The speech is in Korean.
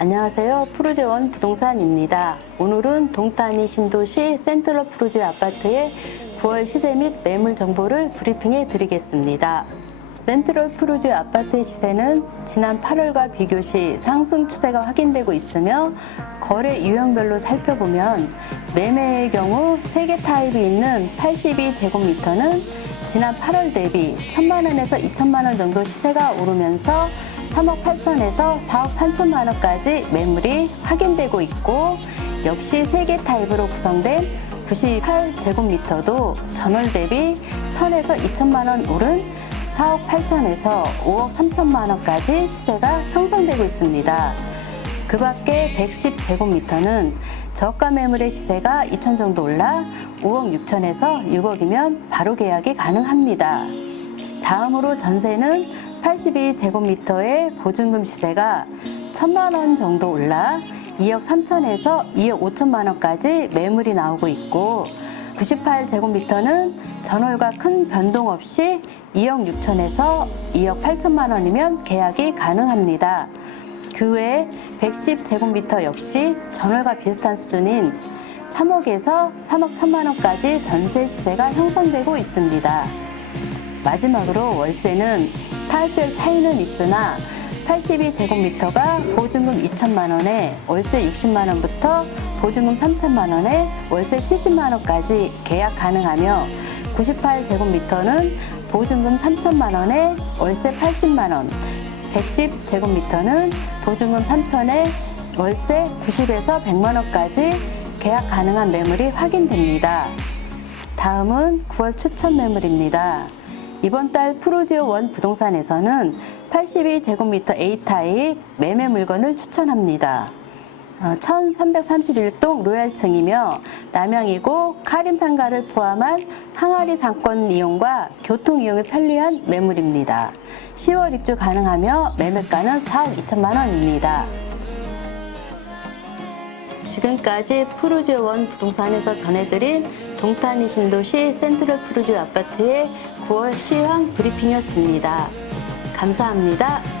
안녕하세요. 푸르제원 부동산입니다. 오늘은 동탄이 신도시 센트럴 푸르제 아파트의 9월 시세 및 매물 정보를 브리핑해 드리겠습니다. 센트럴 푸르제 아파트의 시세는 지난 8월과 비교 시 상승 추세가 확인되고 있으며 거래 유형별로 살펴보면 매매의 경우 3개 타입이 있는 82제곱미터는 지난 8월 대비 1천만 원에서 2천만 원 정도 시세가 오르면서 3억 8천에서 4억 3천만 원까지 매물이 확인되고 있고 역시 3개 타입으로 구성된 98제곱미터도 전월 대비 1천에서 2천만 원 오른 4억 8천에서 5억 3천만 원까지 시세가 형성되고 있습니다. 그 밖에 110제곱미터는 저가 매물의 시세가 2천 정도 올라 5억 6천에서 6억이면 바로 계약이 가능합니다. 다음으로 전세는 82제곱미터의 보증금 시세가 1천만 원 정도 올라 2억 3천에서 2억 5천만 원까지 매물이 나오고 있고 98제곱미터는 전월과 큰 변동 없이 2억 6천에서 2억 8천만 원이면 계약이 가능합니다. 그 외에 110제곱미터 역시 전월과 비슷한 수준인 3억에서 3억 1천만 원까지 전세 시세가 형성되고 있습니다. 마지막으로 월세는 타입별 차이는 있으나 82제곱미터가 보증금 2천만 원에 월세 60만 원부터 보증금 3천만 원에 월세 70만 원까지 계약 가능하며 98제곱미터는 보증금 3천만 원에 월세 80만 원, 110제곱미터는 보증금 3천에 월세 90에서 100만 원까지 계약 가능한 매물이 확인됩니다. 다음은 9월 추천 매물입니다. 이번 달 프로지오 원 부동산에서는 82제곱미터 A타입 매매 물건을 추천합니다. 어, 1331동 로얄층이며 남양이고 카림 상가를 포함한 항아리 상권 이용과 교통 이용이 편리한 매물입니다. 10월 입주 가능하며 매매가는 4억 2천만 원입니다. 지금까지 푸르지오 원 부동산에서 전해드린 동탄이 신도시 센트럴 푸르지오 아파트의 9월 시황 브리핑이었습니다. 감사합니다.